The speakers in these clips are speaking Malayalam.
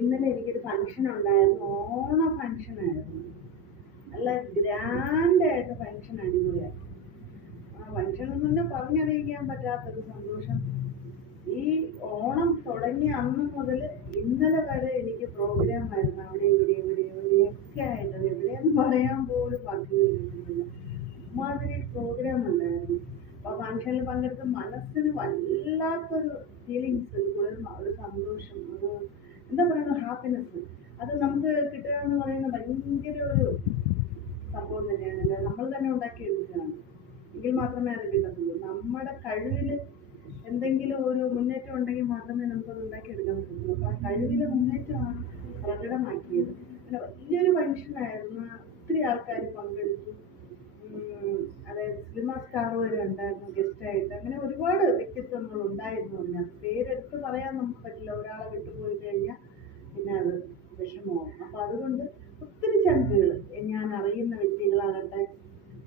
ഇന്നലെ എനിക്കൊരു ഫംഗ്ഷൻ ഉണ്ടായിരുന്നു. ഓണ ഫംഗ്ഷനായിരുന്നു. നല്ല ഗ്രാൻഡായിട്ട് ഫംഗ്ഷൻ, അടിപൊളിയായിരുന്നു. ആ ഫംഗ്ഷൻ എന്ന് പറഞ്ഞാൽ പറഞ്ഞറിയിക്കാൻ പറ്റാത്തൊരു സന്തോഷം. ഈ ഓണം തുടങ്ങിയ അന്ന് മുതൽ ഇന്നലെ വരെ എനിക്ക് പ്രോഗ്രാം ആയിരുന്നു. അവിടെ ഇവിടെയൊക്കെ ആയിട്ട് എവിടെയെന്ന് പറയാൻ പോലും ബാക്കി കിട്ടുന്നില്ല. ഇമാതിരി പ്രോഗ്രാം ഉണ്ടായിരുന്നു. അപ്പോൾ ഫംഗ്ഷനിൽ പങ്കെടുത്ത് മനസ്സിന് വല്ലാത്തൊരു ഫീലിങ്സ്, ഒരു സന്തോഷം, ഒരു എന്താ പറയുക, ഹാപ്പിനെസ്. അത് നമുക്ക് കിട്ടുക എന്ന് പറയുന്നത് ഭയങ്കര ഒരു സംഭവം തന്നെയാണ്. നമ്മൾ തന്നെ ഉണ്ടാക്കിയെടുക്കുകയാണ് എങ്കിൽ മാത്രമേ അത് കിട്ടത്തുള്ളൂ. നമ്മുടെ കഴിവിൽ എന്തെങ്കിലും ഒരു മുന്നേറ്റം ഉണ്ടെങ്കിൽ മാത്രമേ നമുക്കത് ഉണ്ടാക്കിയെടുക്കാൻ പറ്റുള്ളൂ. അപ്പോൾ ആ കഴിവിലെ മുന്നേറ്റമാണ് പ്രകടമാക്കിയത്. അങ്ങനെ വലിയൊരു ഫംഗ്ഷനായിരുന്നു. ഒത്തിരി ആൾക്കാർ പങ്കെടുത്തു. അതായത് സിനിമ സ്റ്റാർ വരെ ഉണ്ടായിരുന്നു ഗസ്റ്റായിട്ട്. അങ്ങനെ ഒരുപാട് വ്യക്തിത്വങ്ങൾ ഉണ്ടായിരുന്നു അതിനകത്ത്. പേരെടുത്ത് പറയാൻ നമുക്ക് പറ്റില്ല. ഒരാളെ വിട്ടുപോയി കഴിഞ്ഞാൽ പിന്നെ അത് വിഷമമാവും. അപ്പോൾ അതുകൊണ്ട് ഒത്തിരി ചങ്കുകൾ, ഞാൻ അറിയുന്ന വ്യക്തികളാകട്ടെ,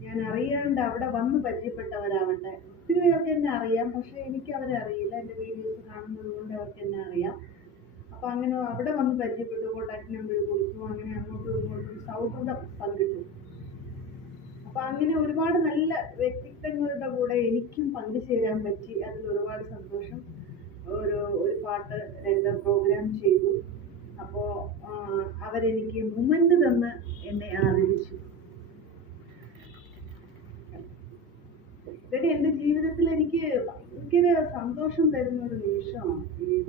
ഞാൻ അറിയാണ്ട് അവിടെ വന്ന് പരിചയപ്പെട്ടവരാവട്ടെ, ഒത്തിരി പേർക്ക് എന്നെ അറിയാം. പക്ഷേ എനിക്ക് അവരെ അറിയില്ല. എൻ്റെ വീഡിയോസ് കാണുന്നത് കൊണ്ട് അവർക്ക് എന്നെ അറിയാം. അപ്പോൾ അങ്ങനെ അവിടെ വന്ന് പരിചയപ്പെട്ടു, കോൺടാക്ട് നമ്പർ കൊടുത്തു, അങ്ങനെ അങ്ങോട്ടും ഇങ്ങോട്ടും സൗഹൃദം പങ്കിട്ടു. അപ്പോൾ അങ്ങനെ ഒരുപാട് നല്ല വ്യക്തിത്വങ്ങളുടെ കൂടെ എനിക്കും പങ്കുചേരാൻ പറ്റി. അതിൽ ഒരുപാട് സന്തോഷം. ഒരു പാട്ട് 2 പ്രോഗ്രാം ചെയ്തു. അപ്പോൾ അവരെനിക്ക് മൊമെന്റ് തന്ന് എന്നെ ആദരിച്ചു. ഇതൊക്കെ എൻ്റെ ജീവിതത്തിൽ എനിക്ക് ഭയങ്കര സന്തോഷം തരുന്ന ഒരു നിമിഷമാണ് ഈ